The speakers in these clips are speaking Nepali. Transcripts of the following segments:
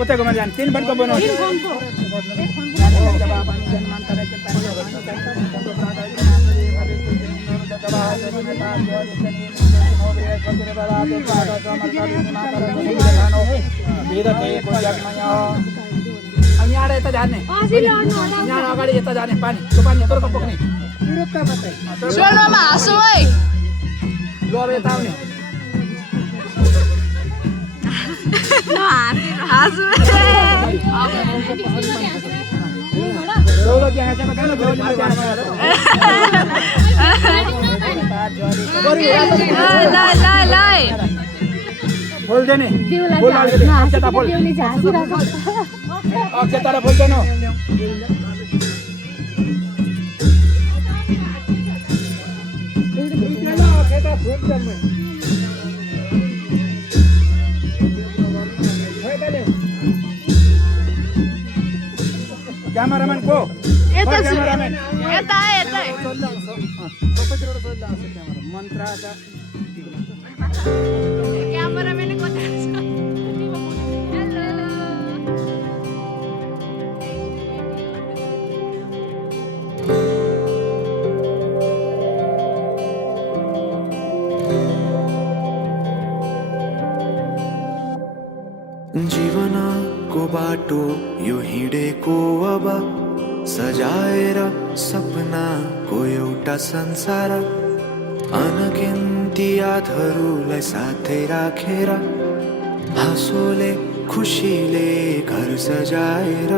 Kota kemudian tin ban kobono. Ani ada itu jalan nih. Nyala kali itu jalan pani. Tu pani terus kopok nih. Suara masuk, woi. Luar tahu nih. Masuk. Dulu jangan sampai kalau dulu jangan. Lai. बोल देने बोल आगे दे अच्छा बोल अच्छा तारा बोल देनो कैमरामैन को कैमरामैन Eta. मंत्र आता Cameraman ko ta. Hello. जीवनको बाटो यो हिँडेको अब सजाएर सपनाको एउटा संसार अनगिन्ती यादहरूलाई साथै राखेर हाँसोले खुसीले घर सजाएर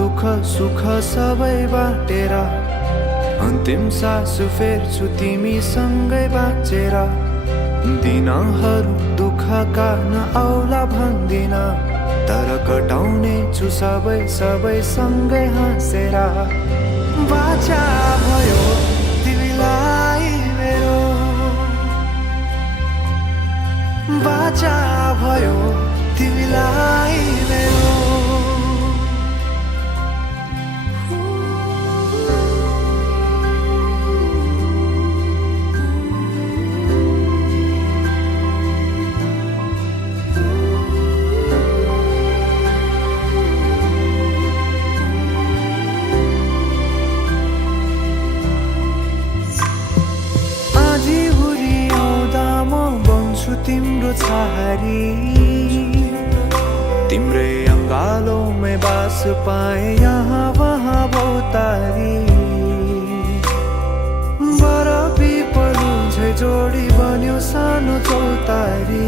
दुःख सुख सबै बाटेर अन्तिम सास फेर्छु तिमीसँगै बाँचेर दिनहरू दुःखका नआउला भन्दिन तर कटाउने छु सबै सँगै हाँसेर बाचा भयो तिमीलाई मेरो बाचा भयो तिमीलाई मेरो तिम्रो छहारी तिम्रै अङ्गालोमै बास पाए यहाँ वहाँ बहुतारी बरफी पलुझै जोडी बन्यो सानो चौतारी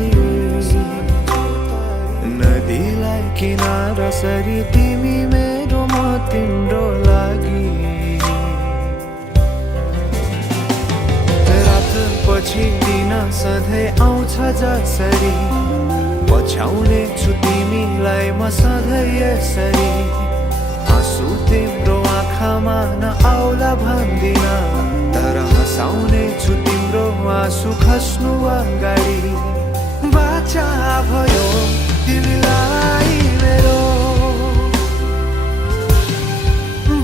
नदीलाई किनारा सरी तिमी मेरो म तिम्रो लागि पछि दिन सधैँ आउँछ जसरी पछ्याउने छु तिमीलाई म सधैँ यसरी आँसु तिम्रो आँखामा नआउला भन्दिन तर हँसाउने छु तिम्रो आँसु खस्नु अगाडि बाचा भयो तिमीलाई मेरो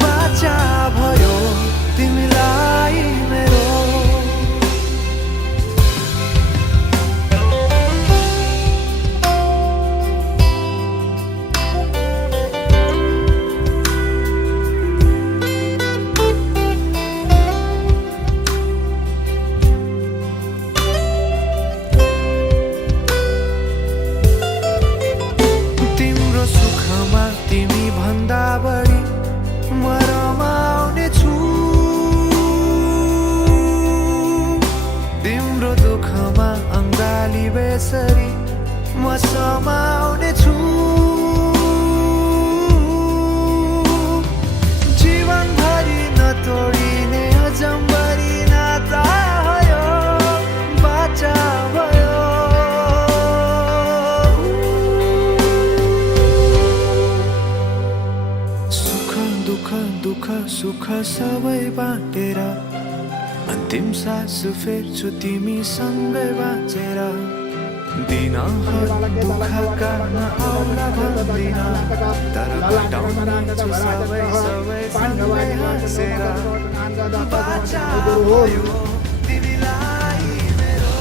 बाचा भयो तिमीलाई मेरो बेसरी म समाउने छु जीवनभरि नतोडिने अजम्बरी नाता भयो बाचा भयो दुःख सुख सबै बाटेर अन्तिम सास फेर्छु तिमीसँगै बाँचेर दिनहरू दुःखका नआउला भन्दिन तर घटाउनेछु सबै सबै सँगै हाँसेर बाचा भयो तिमीलाई मेरो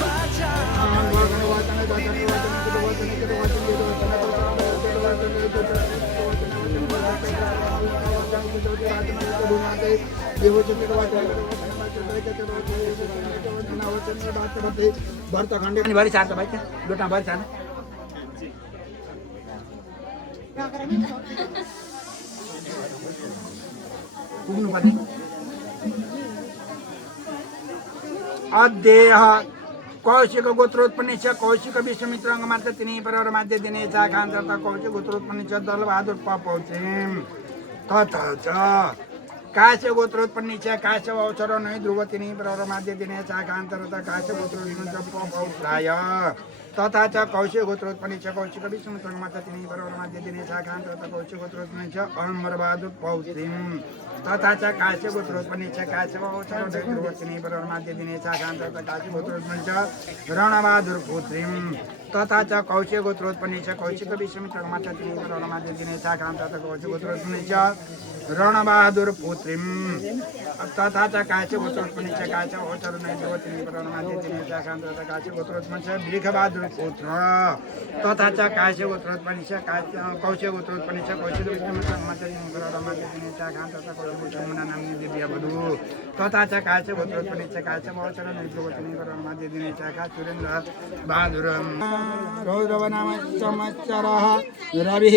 बाचा अनि भरि छार्छ भाइ त्यहाँ लोटामा भरि छार्नु पुग्नुपर्ने अध्यय कौशिक गोत्रोत्पन्न छ कौशिक विश्वमित्रङ्ग मात्र तिनी पर माध्य दिने छ खान्छ कौशिक गोत्रोत्पन्न छ दलबहादुर पौचिम तथा छ काश्य गोत्रोत्पन्न छ काश्य अवसर नै ध्रुव तिनी पर माध्य दिने छ खान्छ काश्य गोत्र पौत्राय तथा च कौशिक गोत्रोत्पन्न छ कौशिक विश्वमित्रङ्ग मात्र तिनी पर माध्य दिने छ खान्छ कौशिक गोत्रोत्पन्न छ अमरबहादुर पौचिम तथा च काश्य गोत्रोत्पन्न छ काश्य अवसर नै ध्रुव तिनी पर माध्य दिने छ खान्छ काश्य गोत्रोत्पन्न छ रणबहादुर पुत्रिम तथा च कौशिक गोत्रोत्पन्न छ कौशिक विश्वमित्रङ्ग मात्र तिनी पर माध्य दिने छ खान्छ कौशिक गोत्रोत्पन्न छ रणबहादुर पुत्रिम तथा च काश्य गोत्रोत्पन्न छ काश्य अवसर नै ध्रुव तिनी पर माध्य दिने छ खान्छ काश्य गोत्रोत्पन्न छ वृषबहादुर पुत्र तथा च काश्य गोत्रोत्पन्न छ कौशिक गोत्रोत्पन्न छ कौशिक विश्वमित्रङ्ग मात्र तिनी पर माध्य दिने छ खान्छ कौशिक गोत्रोत्पन्न नामनी दिव्य बधु तथा च काश्य गोत्रोत्पन्न छ काश्य अवसर नै ध्रुव तिनी पर माध्य दिने छ का सुरेन्द्र बहादुर रौद्रव नाम संवत्सरः रविः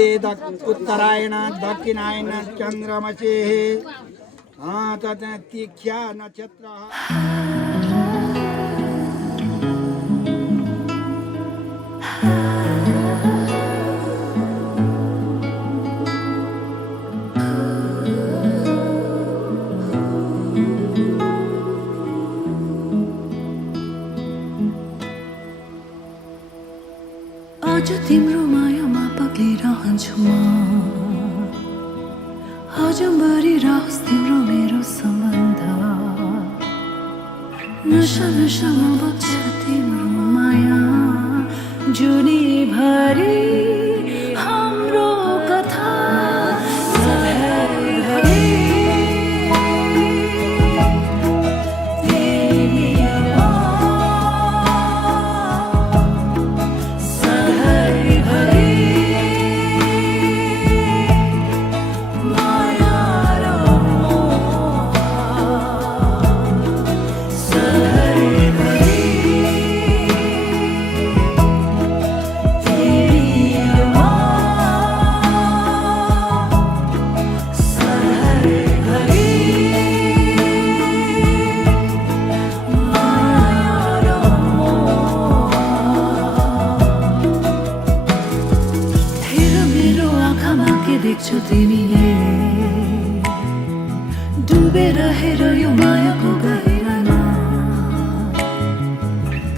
उत्तरायण दक्षिणायन चन्द्रमसेः तत् तीक्ष्या नक्षत्रः आज तिम्रो मायामा पक्लिरहन्छु म आजभरि रहोस् तिम्रो मेरो सम्बन्ध नशा नशामा बग्छ तिम्रो माया जुनीभरि हाम्रो कथा सधैँभरि देख्छु तिमीले डुबेर हेर यो मायाको गहिरामा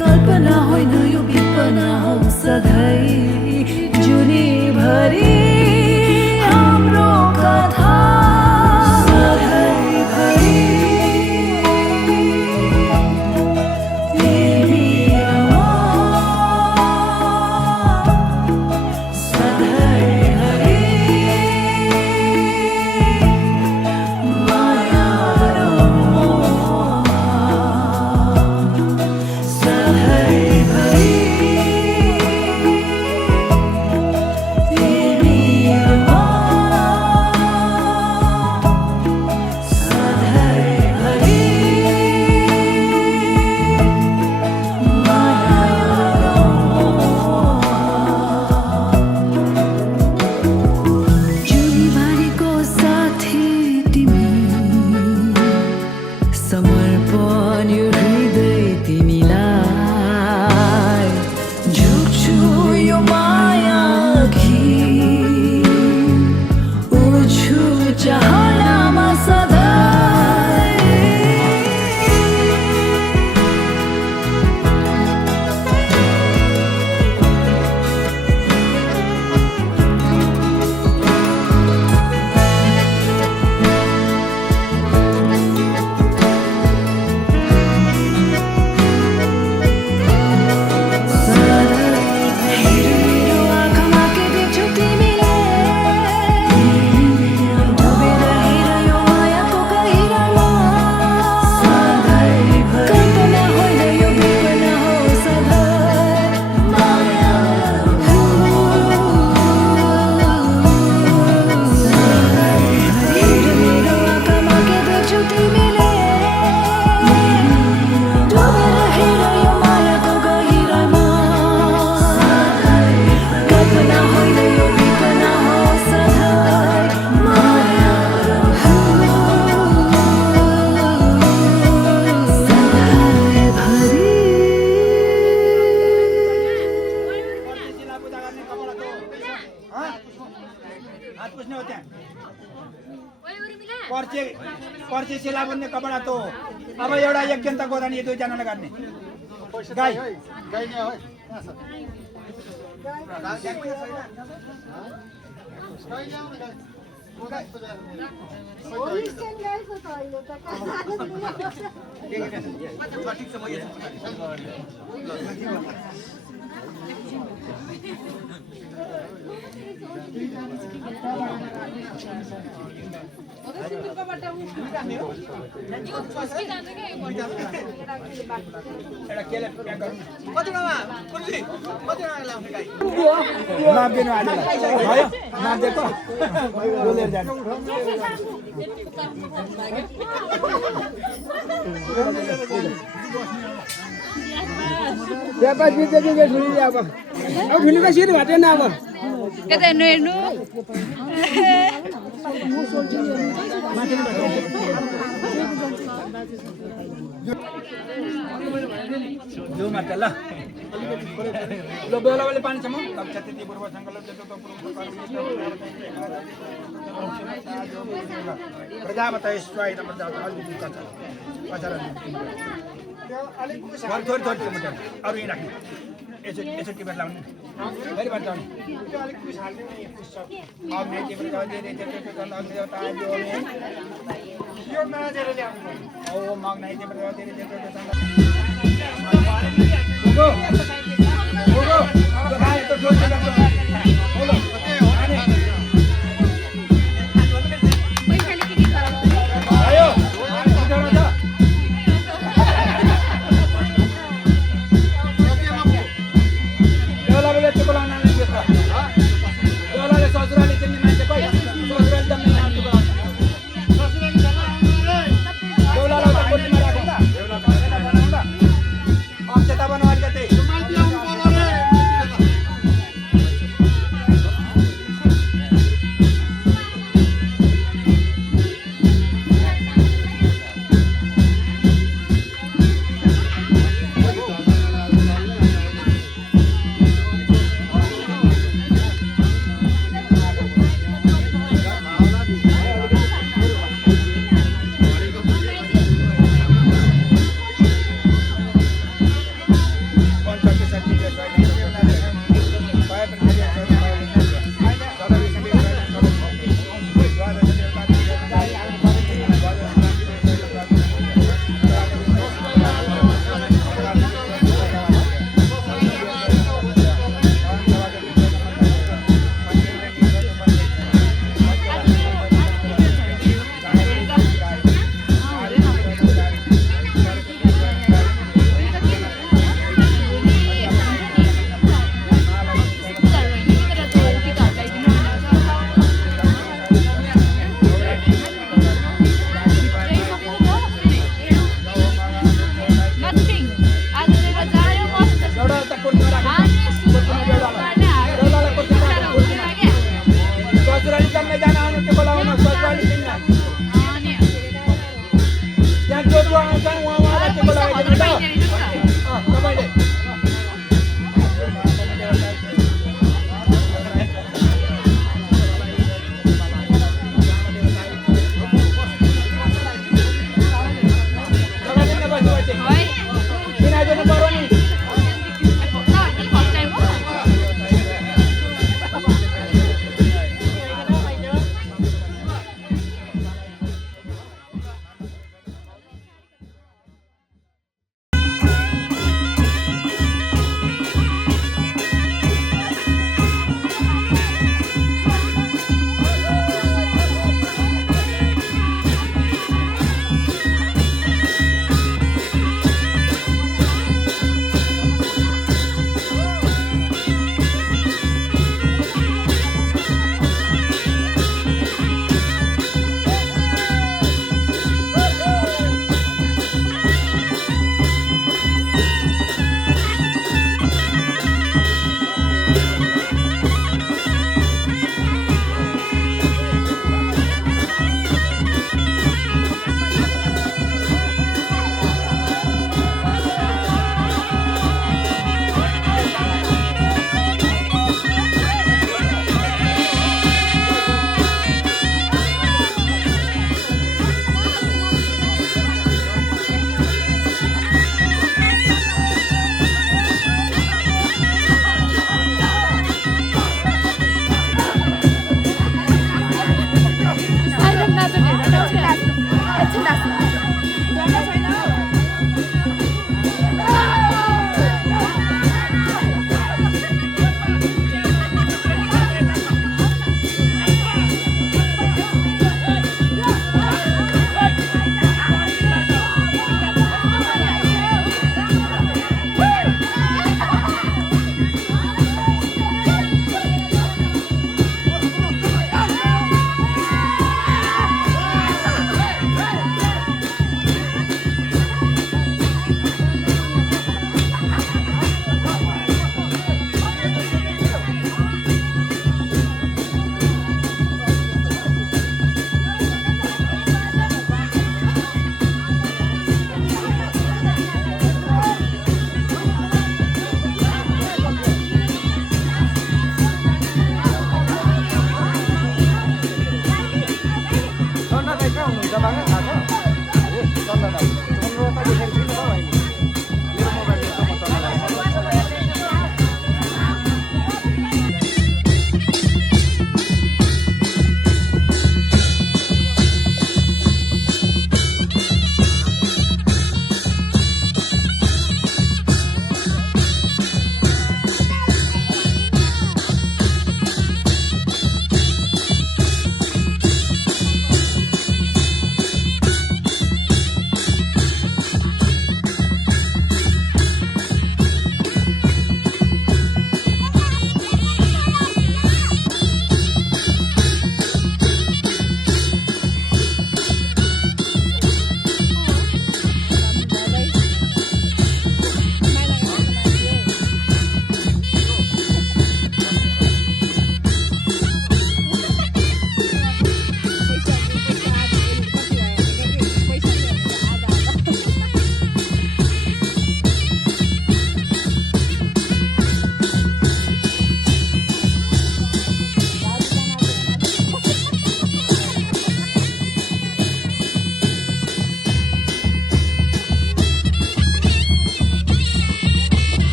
कल्पना होइन यो विपना हो सधैँ जुनीभरि हाम्रो कथा सधैँभरि हात पुसणे होत्या पर्चे सेला बनने कपडा तो अब एउटा एक केन्ता गोदानी दुईजनाले गर्ने गाई एउटा केले प्याक गर्नु नाम दिनु आजलाई भयो नाम दिएको बोलेर जानु व्यापार बिग्रेको के ठुली अब ठुलीको सिट भटेन अब कतै हेर्नु जो मात्र ल ल बेलाले पानी छ म अब त्यति पूर्व संकल्प जतो त प्रजापतये स्वाय नमः जात अलि कथा पछाडा थोरै थोरै मटर अरु यही राख्नु यसो यसो टिपेर लाउनु फेरि भन्छ अलिक पुस हाल्नु अब नै टिपेर जाऊ दे देवता जो यो नजर ल्याउनु ओ मग नै टिपेर जाऊ दे देवता गो गो तो भाइ तो जोड दे बोलो आने आयो उठ्नु त देवलाले त्यो बोलाउन नै दियो त देवलाले ससुराले तिमी मान्छे कोही ससुराले जम्मै मान्छे बोलाउन देवलाले त कोठीमा राख्नु त देवला बनाउँदा अब चेता बनाउ अलिकति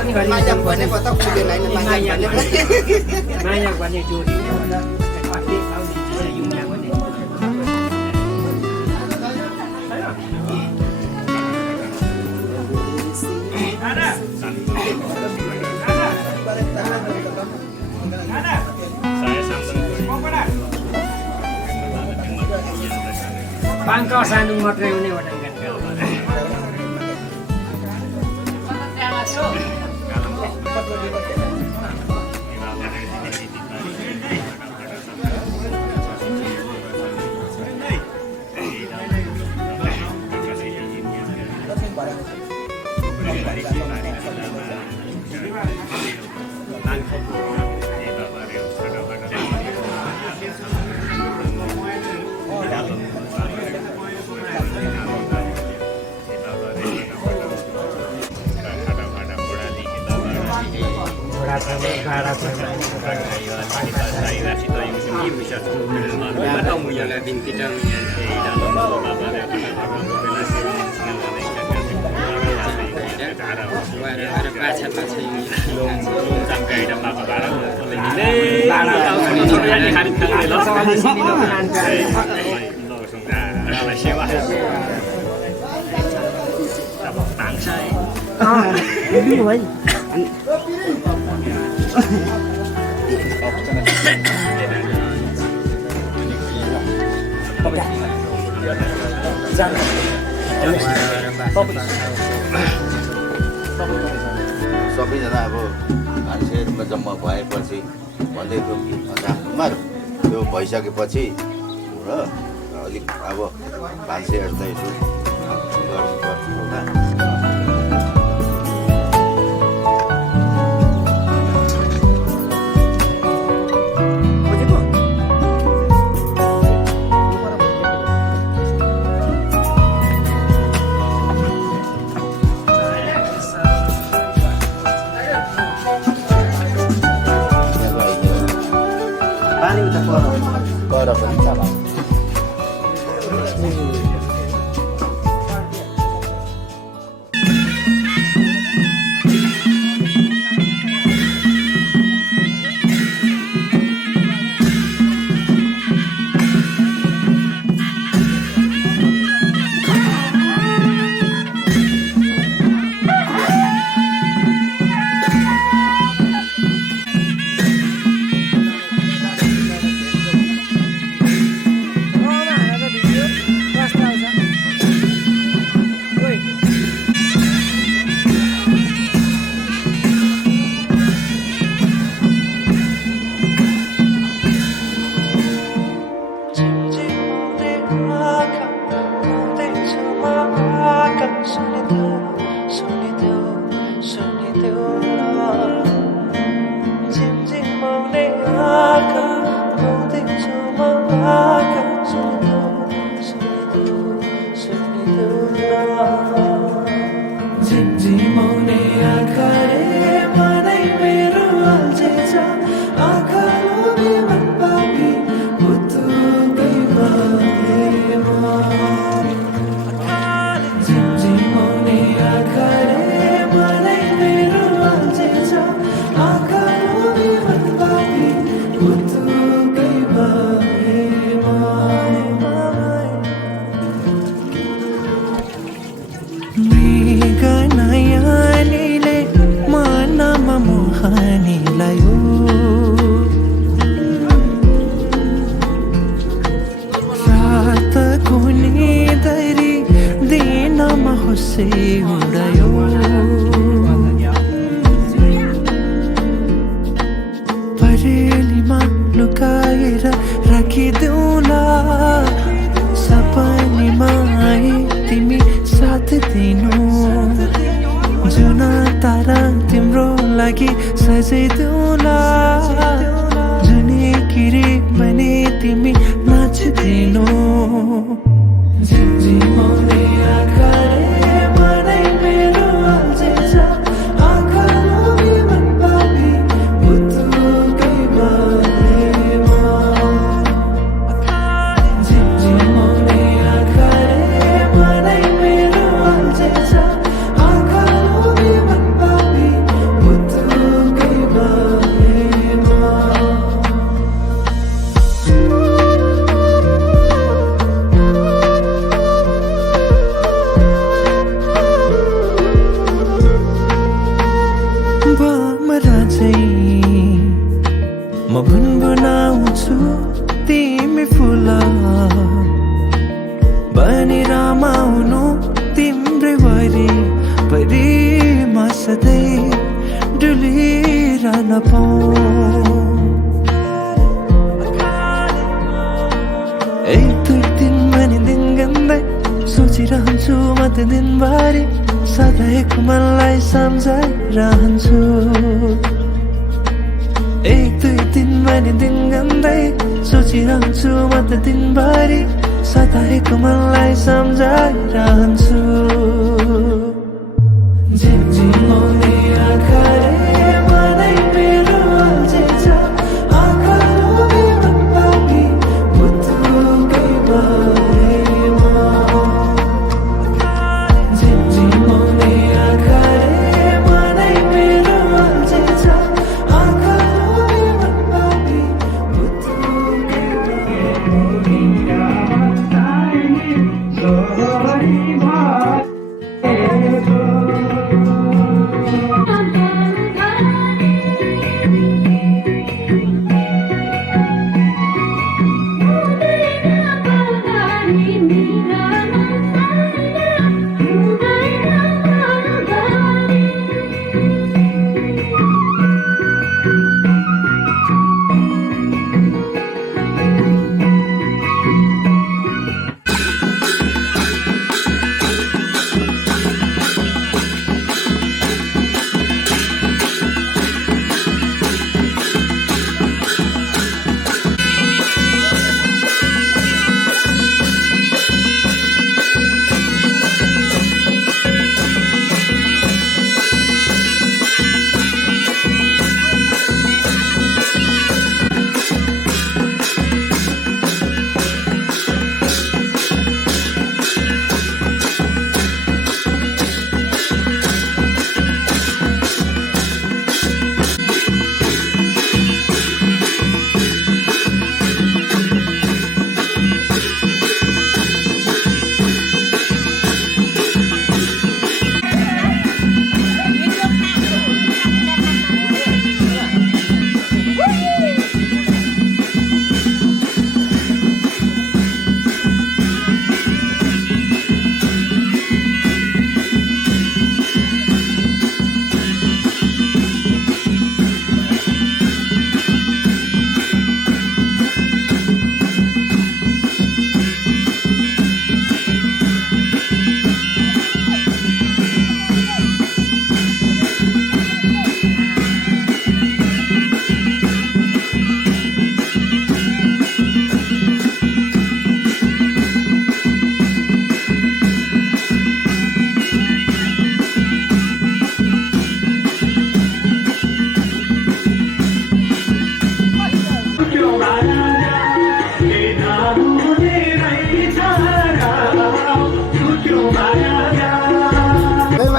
माया भने पो त पुगेन हैन माया भने माया गर्ने जोडी कति आउने युनिया भने पाङ्का सानो मात्रै हुने वटा सबैजना अब मान्छेहरूमा जम्मा भएपछि भन्दै थियो कि रामकुमार त्यो भइसकेपछि र अलिक अब मान्छेहरूलाई यसो गर्नुपर्छ होला गर्दा चाहिँ म गुनगुनाउँछु तिमी फुल बनी रमाउनु तिम्रै वरिपरिमा सधैँ डुलिरहन पाऊँ एक दुई दिन भने दिन गन्दै सोचिरहन्छु म त दिनभरि सधैँको मनलाई सम्झाइरहन्छु एक दुई दिन भने दिन गन्दै सोचिरहन्छु म त दिनभरि सधैँको मनलाई सम्झाइरहन्छु झिमझिमाउने आँखाले मनै मेरो अल्झेछ आँखा लोभी मन पानी मुटुकै बारेमा झिमझिमाउने आँखाले मनै मेरो अल्झेछ आँखा लोभी मन पानी मुटुकै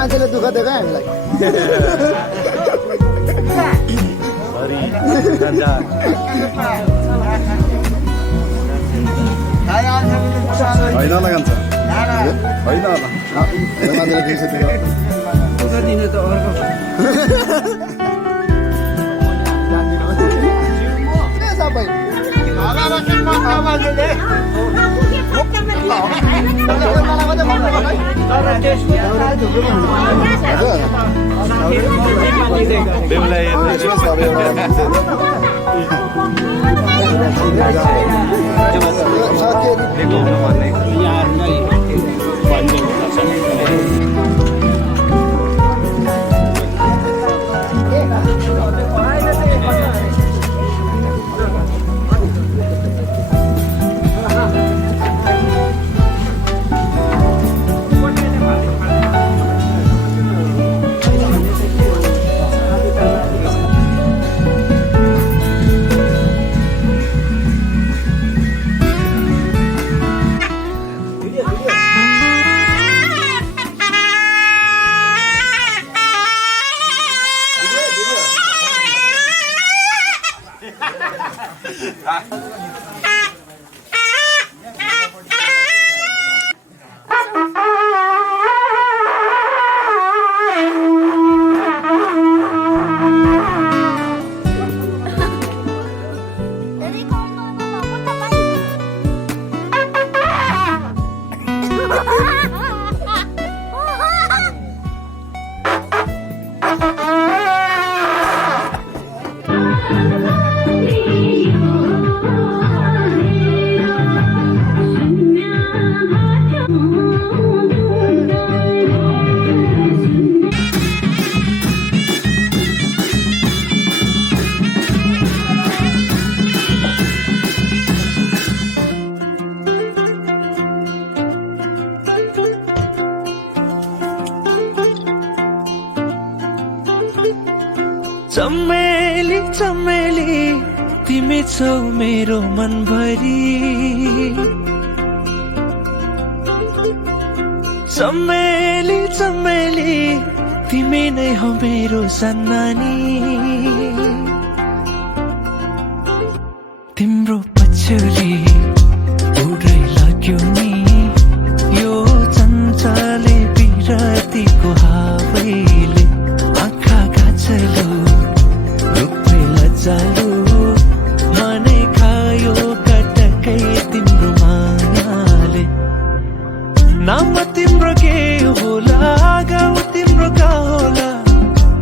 मान्छेले दुःख दिएको हामीलाई होइन होला कान्छ होइन होला मान्छेले दिन्छ दिनु त अर्को सबै चमेली चमेली तिमी छौ मेरो मनभरि चमेली चमेली तिमी नै हो मेरो सन्नानी तिम्रो पछ्यौरी उडै लाग्यो नि यो चञ्चले बिरतीको हावैले आँखा गाछलो रूपले लजालु मनै खायो कटकै तिम्रो मायाले नाम तिम्रो के होला गाउँ तिम्रो का होला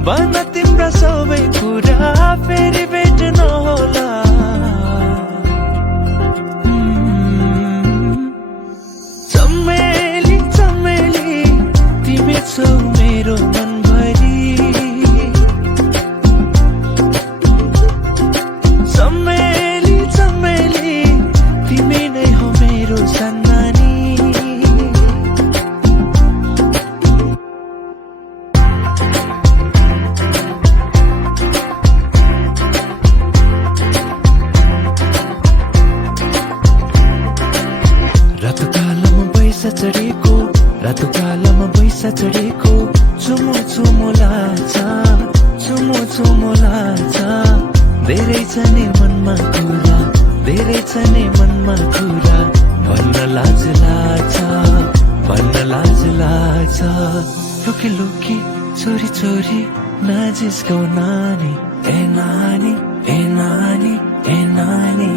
भन तिम्रा सबै कुरा फेरि भेट्न होला चमेली चमेली तिमी छौ मेरो मनभरि चमेली चमेली तिमी नै हो मेरो सन्नानी रातो कालोमा बैसा चढेको चुमो चुमो लाग्छ चुमो लाग्छ धेरै छ नि मनमा कुरा धेरै छ नि मनमा कुरा भन्न लाज लाग्छ लुकी लुकी चोरी चोरी नजिस्काउ नानी ए नानी ए नानी ए नानी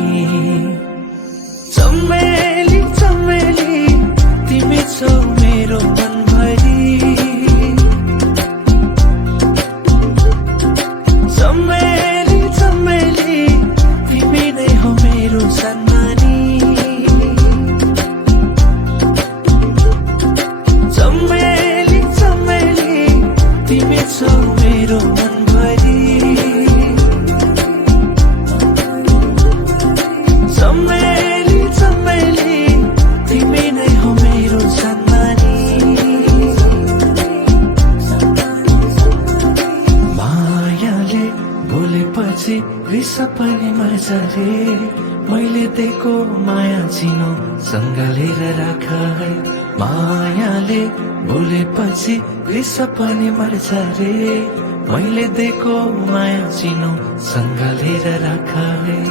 चमेली चमेली तिमी छौ मेरो मनभरि चमेली चमेली तिमी नै हो मेरो सन्नानी चमेली चमेली तिमी छौ मेरो मनभरि चमेली चमेली तिमी नै हो मेरो सन्नानी मायाले बोलेपछि रिस पनि मर्छ रे मैले दिएको माया चिनो सँगलेर राख है मायाले बोलेपछि रिस पनि मर्छ रे मैले दिएको माया चिनो सँगलेर राख है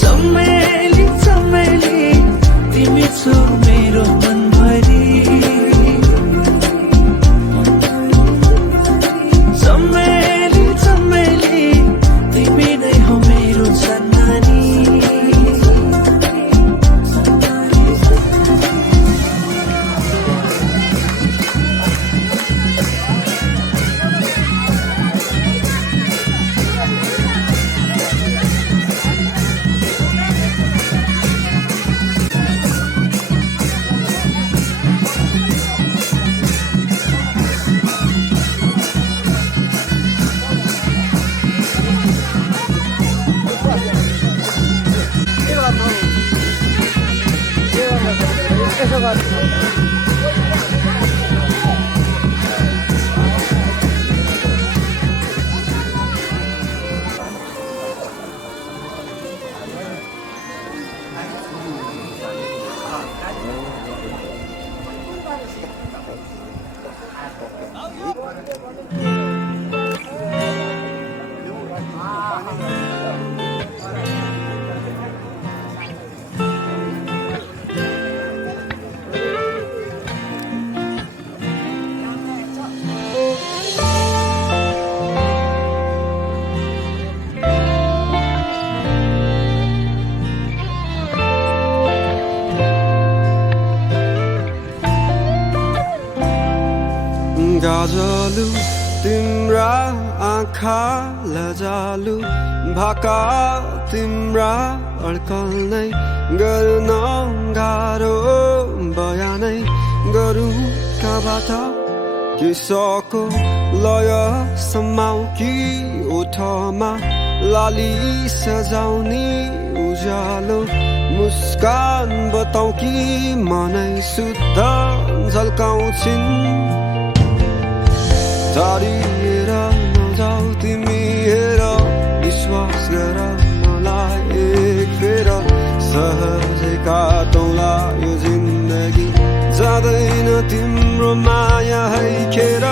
चमेली चमेली तिमी छौ मेरो मनभरि चमेली चमेली तिमी नै हो मेरो सन्नानी गाजलु तिम्रा आँखा लजालु भाका तिम्रा अड्कल नै गर्न गाह्रो बयानै गरौँ कहाँबाट किसको लय समाउ कि ओठमा लाली सजाउने उज्यालो मुस्कान बताउ कि मनै शुद्ध झल्काउँछिन् टाढिएर नजाऊ तिमी हेर विश्वास गर मलाई एक फेर सहजै काटौँला यो जिन्दगी जाँदैन तिम्रो माया है खेर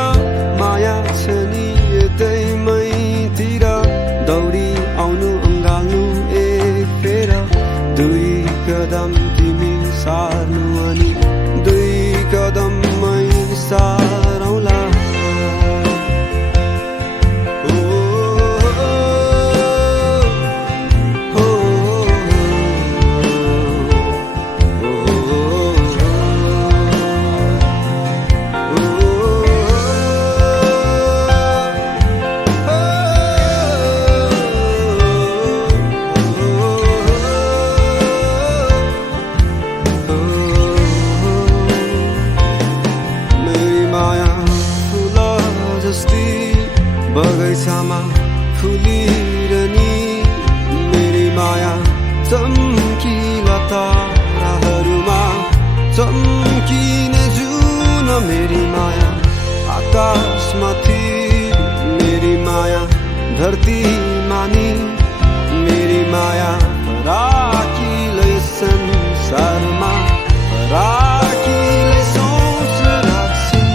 माया छ नि यतै मैतिर दौडी आउनु अँगाल्नु एक फेर दुई कदम तिमी सार्नु अनि दुई कदम मै सारौँला बगैँचामा फुलिरहने मेरी माया चम्किला ताराहरूमा चम्किने जुन मेरी माया आकाशमाथि मेरी माया धरती मानी मेरी माया राखिलै संसारमा राखिलै सोच राख्छिन्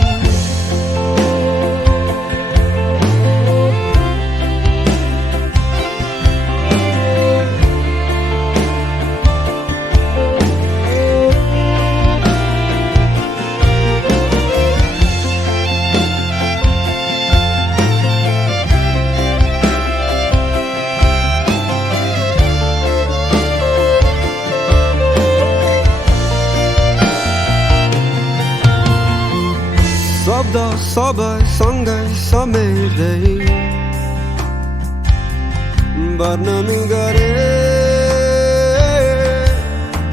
शब्द सबै सँगै समेट्दै वर्णन गरे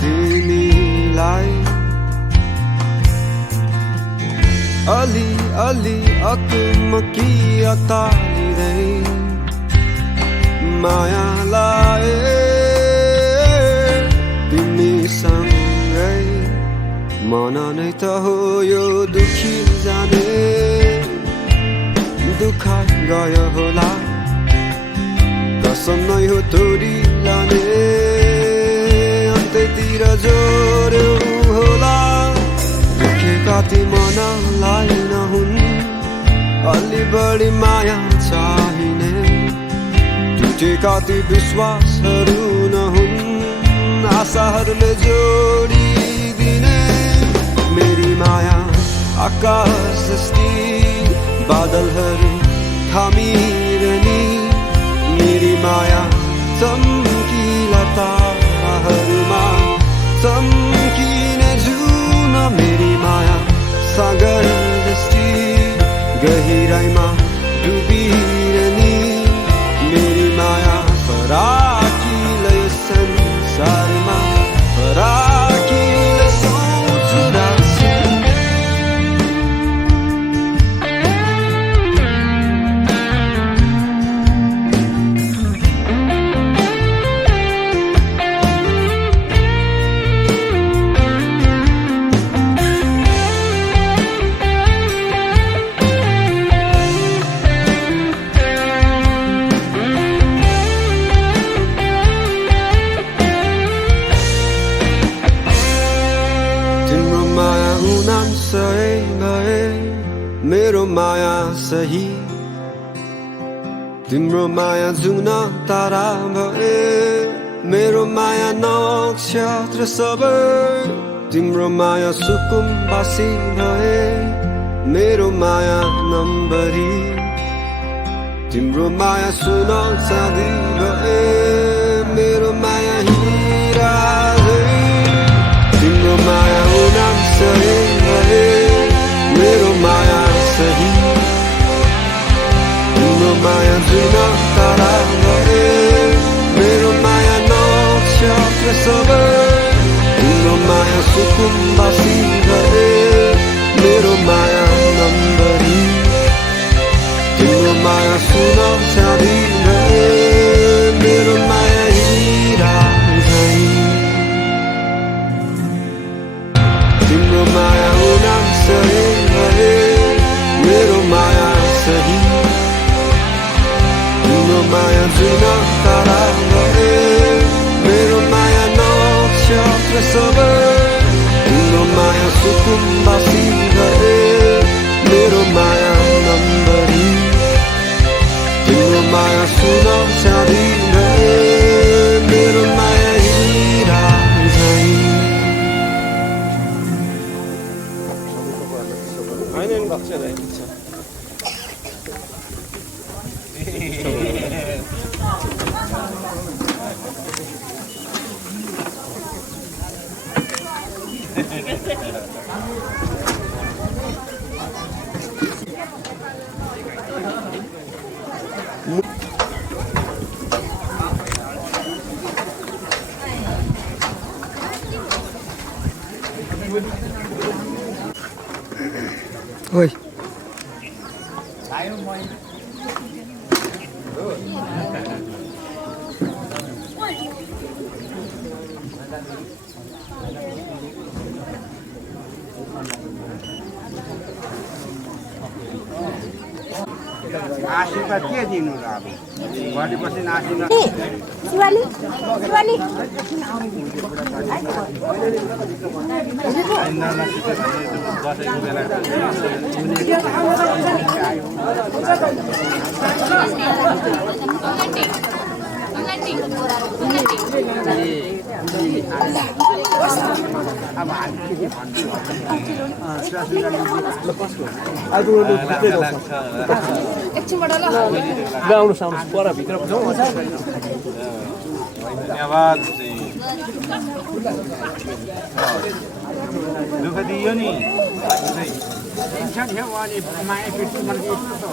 तिमीलाई अलि अलि अकमकी अतालिँदै माया लाए तिमीसँगै मन नै त हो यो दुखी जाने दुःख गयो होला कसम नै हो तोडी लाने अन्त्यतिर जोड्यो होला दुखेका ती मनलाई नहुन् अलि बढी माया चाहिने टुटेका ती विश्वासहरू नहुन् आशाहरूले जोडिदिने मेरी माया आकाश जस्ती बादलहरू थामिरहने मेरी माया चम्किला ताराहरूमा चम्किने जुन मेरी माया सागर जस्ती गहिराइमा डुबिरहने मेरी माया फराकिलै संसारमा फराकिलै सोच राख्छिन् मेरो माया सही तिम्रो माया जुन तारा भए मेरो माया नक्षत्र सबै तिम्रो माया सुकुम्बासी भए मेरो माया नम्बरी तिम्रो माया सुन चाँदी भए मेरो माया हिरा तिम्रो माया उनाम सही भए मेरो माया सही तिम्रो माया जुन सुकुम्बासी भए मेरो माया नम्बरी तिम्रो माया सुन चाँदी भए मेरो माया हिरा झैं तिम्रो माया उनाम सही भए मेरो माया सही तिम्रो माया जुन तारा भए मेरो माया नक्षत्र सबै तिम्रो माया सुकुम्बासी भए मेरो माया नम्बरी तिम्रो माया सुन चाँदी भए मेरो माया हिरा झैं Oi. आशीर्वाद के दिनु र अब भोलिपछि आशीर्वाद शिवाली शिवाली एकछिनबाट ल आउनु साउनु पर भित्र जाउँ धन्यवाद दुःख दियो नि माया पिट्नु मलाई यस्तो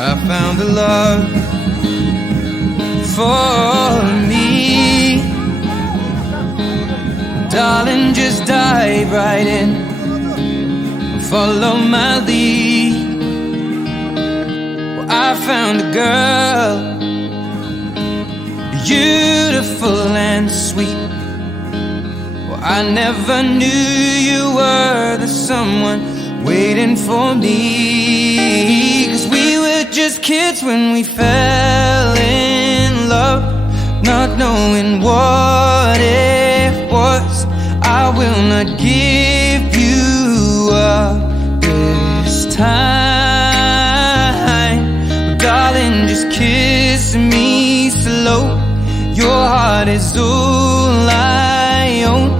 I found a love for me. Darling, just dive right in, follow my lead. Well, I found a girl, beautiful and sweet. Well, I never knew you were the someone waiting for me. 'Cause we were just kids when we fell in love, not knowing what it was. I will not give you up this time. heart is all I own,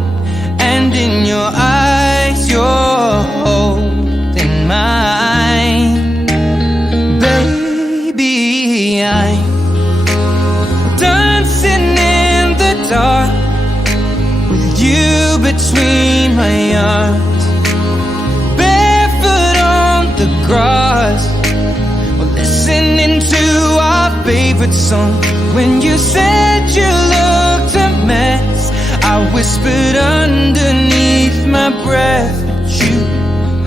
and in your eyes you're holding mine. Baby, I'm dancing in the dark with you between my arms, barefoot on the grass, we're listening to our favorite song. When you said you looked a mess, I whispered underneath my breath, but you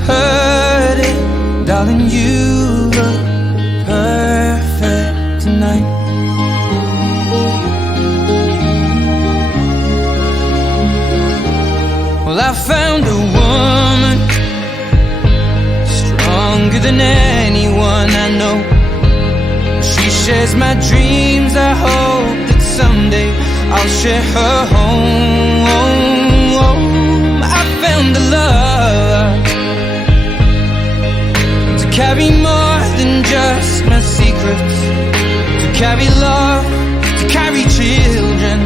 heard it. Darling, you look perfect tonight. Well, I found a woman stronger than anyone I know. She shares my dreams. I hope that someday I'll share her home. I found a love to carry more than just my secrets, to carry love, to carry children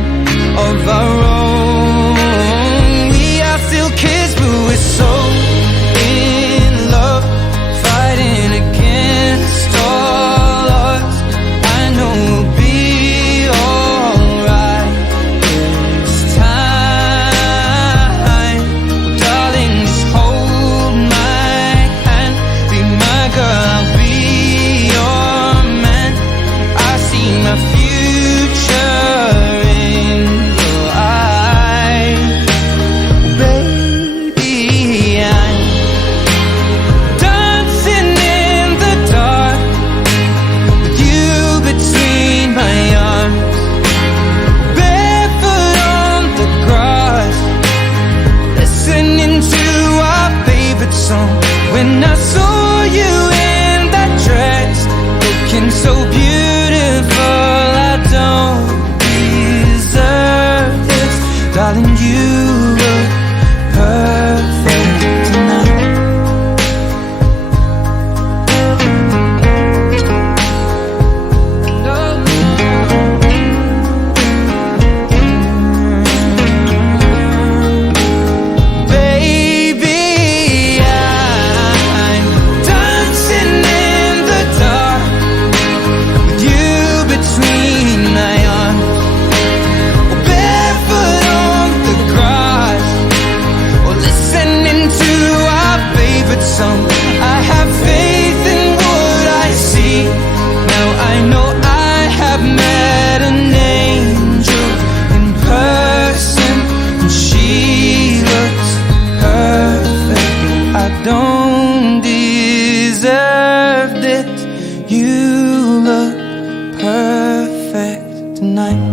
of our own. We are still kids, but we're so in love, fighting against all odds. I know we'll be alright this time. Well, darling, just hold my hand, be my girl, I'll be your man. I see my future in your eyes. Baby, I'm dancing in the dark with you between my arms, barefoot on the grass, listening to our favorite song. When I saw you in that dress, looking so beautiful, I don't deserve this. Darling, you look perfect tonight. Baby, I'm dancing in the dark with you between my arms, barefoot on the grass, or listening to our favorite song. I have faith in what I see. Now I know I have met an angel in person, and she looks perfect. I don't deserve this. You look perfect tonight.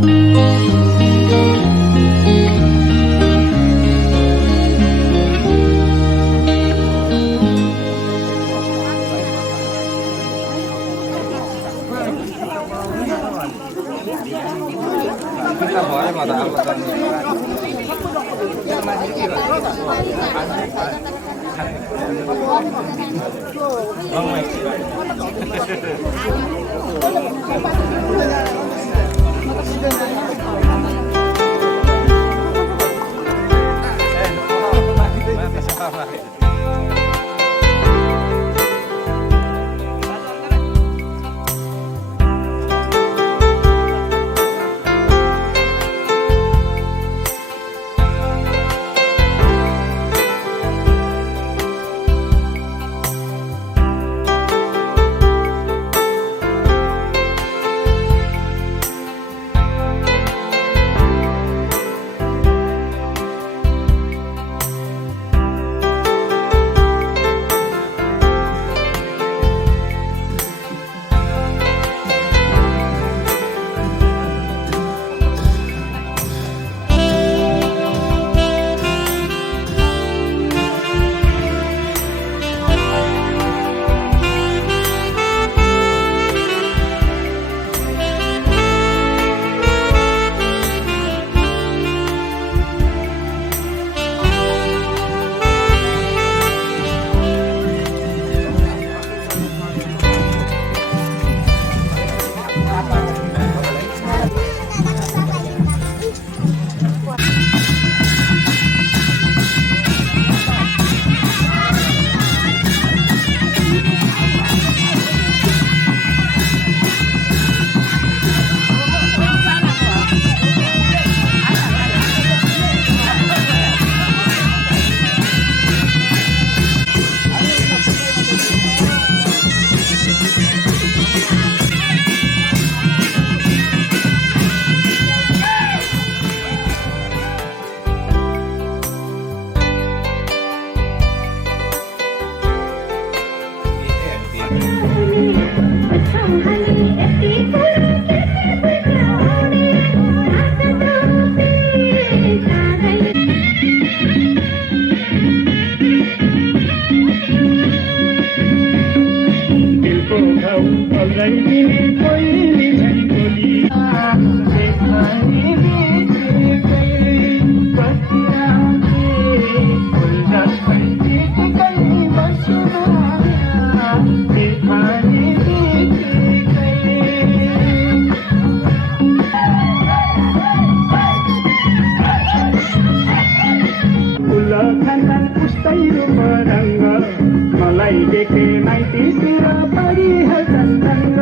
मलाई देखे माइतीतिर परिहाल्छन् रङ्ग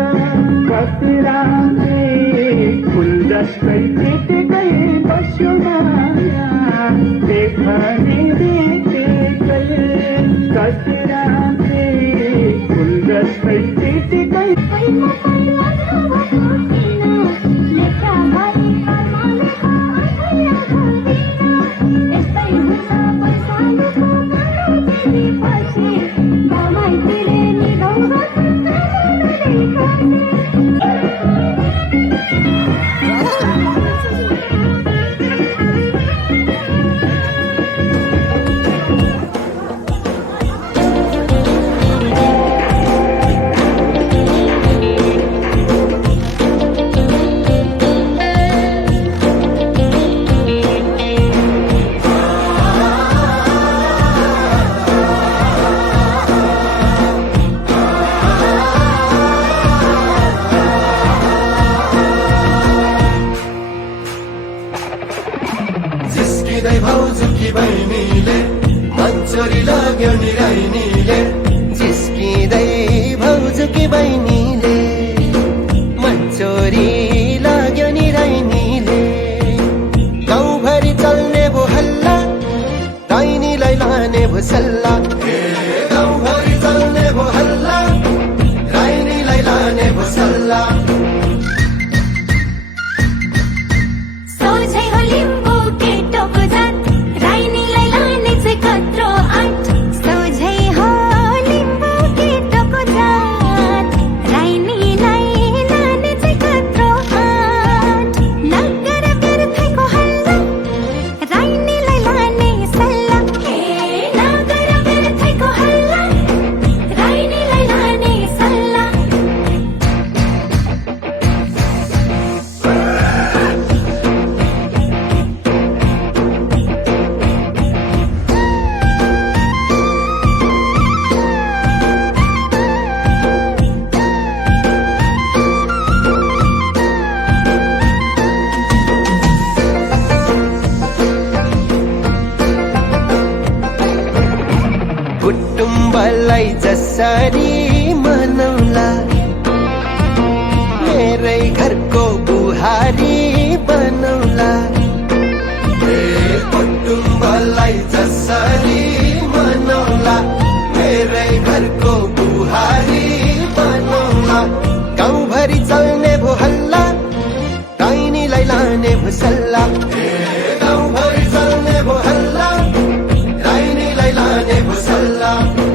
कति राम्रै फुल जस्तै टिटेकै बस्यो माया देख्ने बित्तिकै कति राम्रै फुल जस्तै टिटेकै जसरी मनौला मेरै घरको बुहारी बनौला कुटुम्बलाई जसरी मनौला मेरै घरको बुहारी बनौला गाउँभरि चल्ने भो हल्ला टाइनीलाई लाने भो सल्लाह गाउँभरि चल्ने भो हल्ला टाइनीलाई लाने भो सल्लाह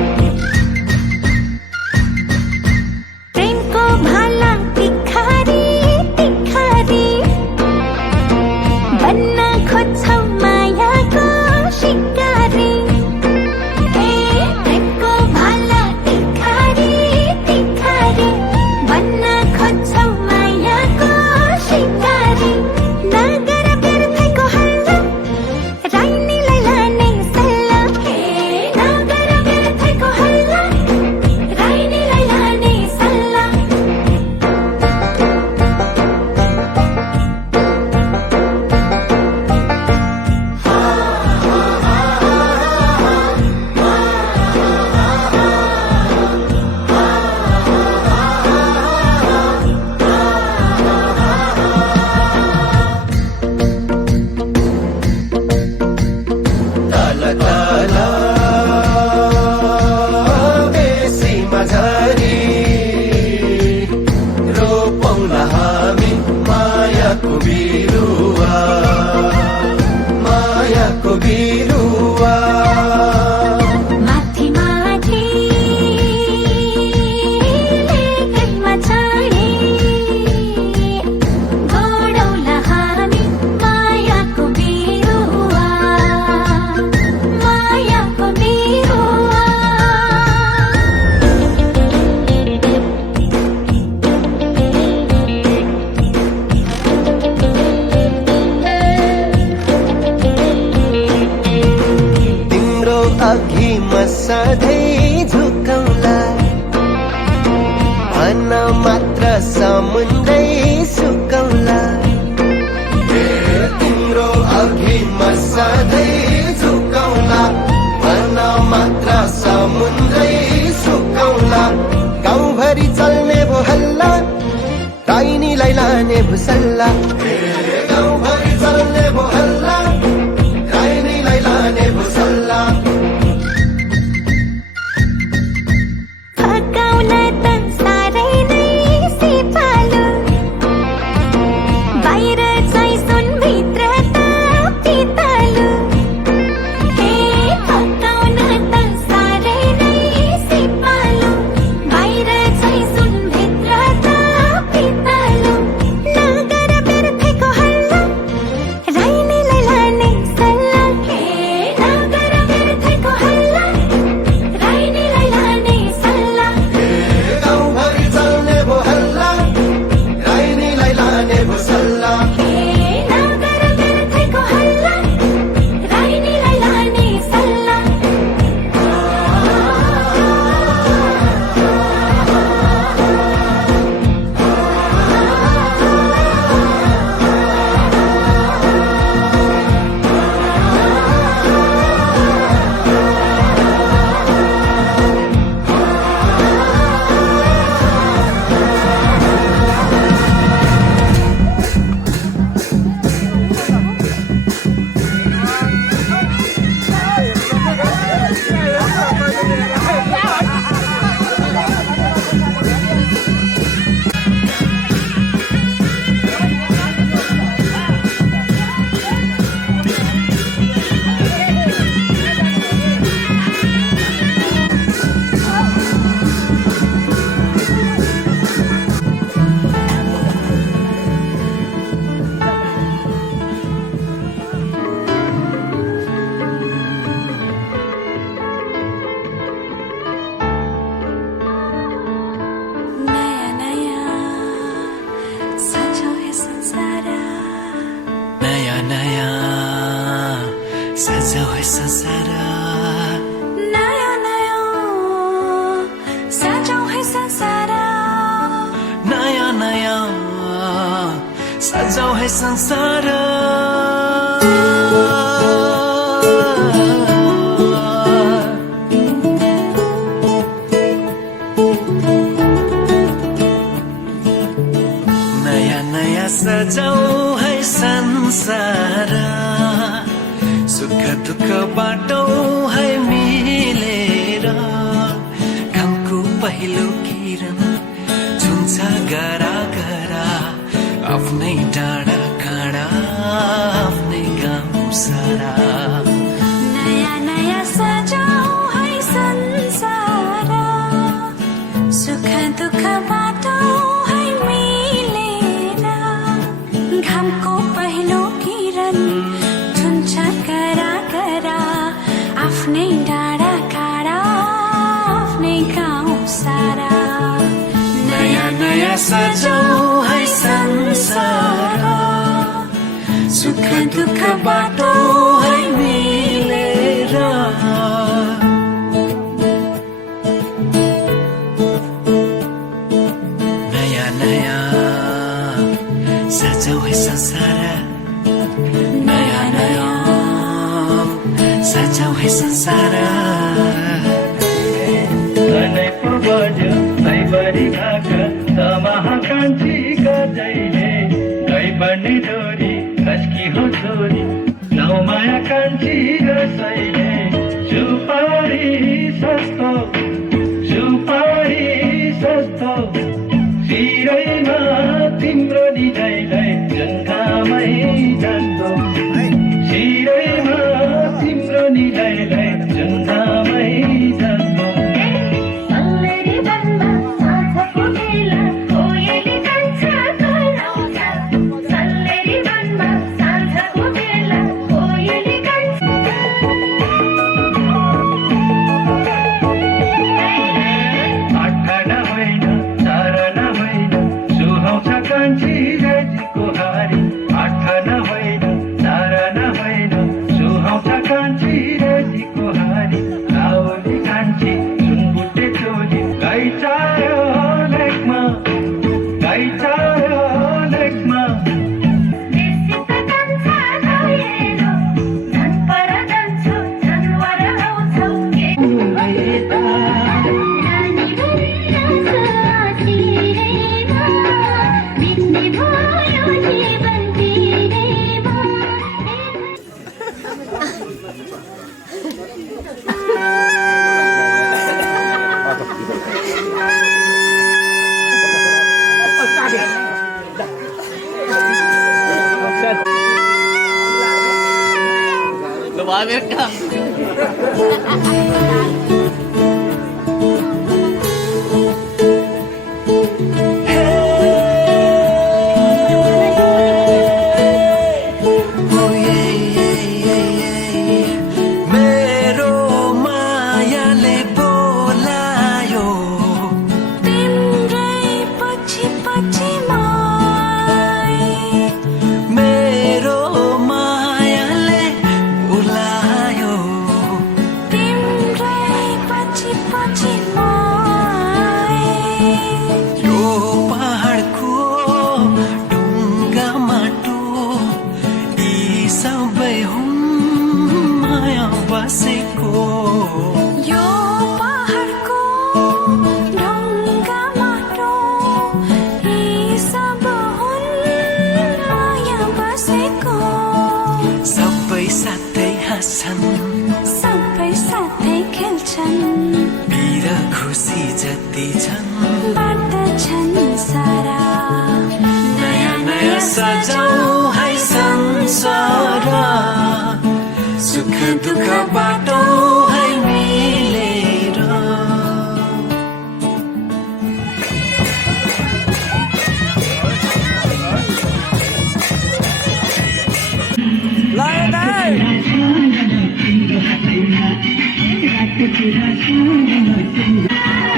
अघि म सधैँ झुकाउला भन मात्र समुद्रै सुकाउला तिम्रो अघि म सधैँ झुकाउला भन मात्र समुद्रै सुकाउला गाउँभरि चल्ने भो हल्ला राइनीलाई लाने भुसल्ला गाउँभरि चल्ने भो हल्ला राइनीलाई लाने भुसल्ला फकाउन त साह्रै नै सिपालु बाहिर चाहिँ सुन भित्र त पितालु हे फकाउन त साह्रै नै सिपालु बाहिर चाहिँ सुन भित्र त पितालु नगर व्यर्थको हल्ला राइनीलाई लाने सल्लाह हे नगर व्यर्थको हल्ला राइनीलाई लाने सल्लाह गाउँभरि चल्ने भो हल्ला राइनीलाई लाने भुसल्ला हे नगर व्यर्थको हल्ला राइनीलाई लाने सल्लाह नया नया सजो है संसार नयाँ नयाँ सजाऊ है संसार नया नया सजो है संसार नयाँ नयाँ सजाऊ है संसार नयाँ नयाँ सजाऊ है संसार सुख दुःख बाटो है मिलेर घामको पहिलो किरण छुन्छ गरा गरा आफ्नै डाँडा काँडा आफ्नै गाउँ सारा नया नया सजो है संसार सुख दुःख बाटो है मिलेर घामको पहिलो किरण छुन्छ करा करा आफ्नै डाँडा काँडा आफ्नै गाउँ सारा नयाँ नयाँ सजाऊ है संसार सुख दुःख बाटो है मिलेर नयाँ नयाँ सजाऊ है संसार नयाँ नयाँ सजाऊ है संसार तनै पूर्वज सैबरी भाग महाकान्ति गजैले गै बन्ने डोरी खस्की हो छोरी नौ माया कान्छी रसैले सुपारी सस्तो शिरैमा तिम्रो निजैलाई जुन्कामै जान्दो शिरैमा तिम्रो निजैलाई जुन्कामै जान्दो सल्लेरी बन्दा साँझको बेला कोयली जान्छ कराउँछ सल्लेरी बन्दा साँझको बेला कोयली जान्छ मेरो मायाले बोलायो तिम्रै पछि पछि मेरो मायाले बोलायो तिम्रै पछि पछि यो पहाडको ढुङ्गा माटो यी सबै हुन् माया बसेको यो पहाडको ढुङ्गा माटो यी सब हुन् माया बसेको सबै साथै हाँस्छन् सबै साथै खेल्छन् पीर खुसी जति छन् बाँड्दछन् सारा नयाँ नयाँ सजाऊ है संसार सुख दुःख बाटो है मिलेर तिम्रो हातैमा रातको कुरा सुन्न तिम्रो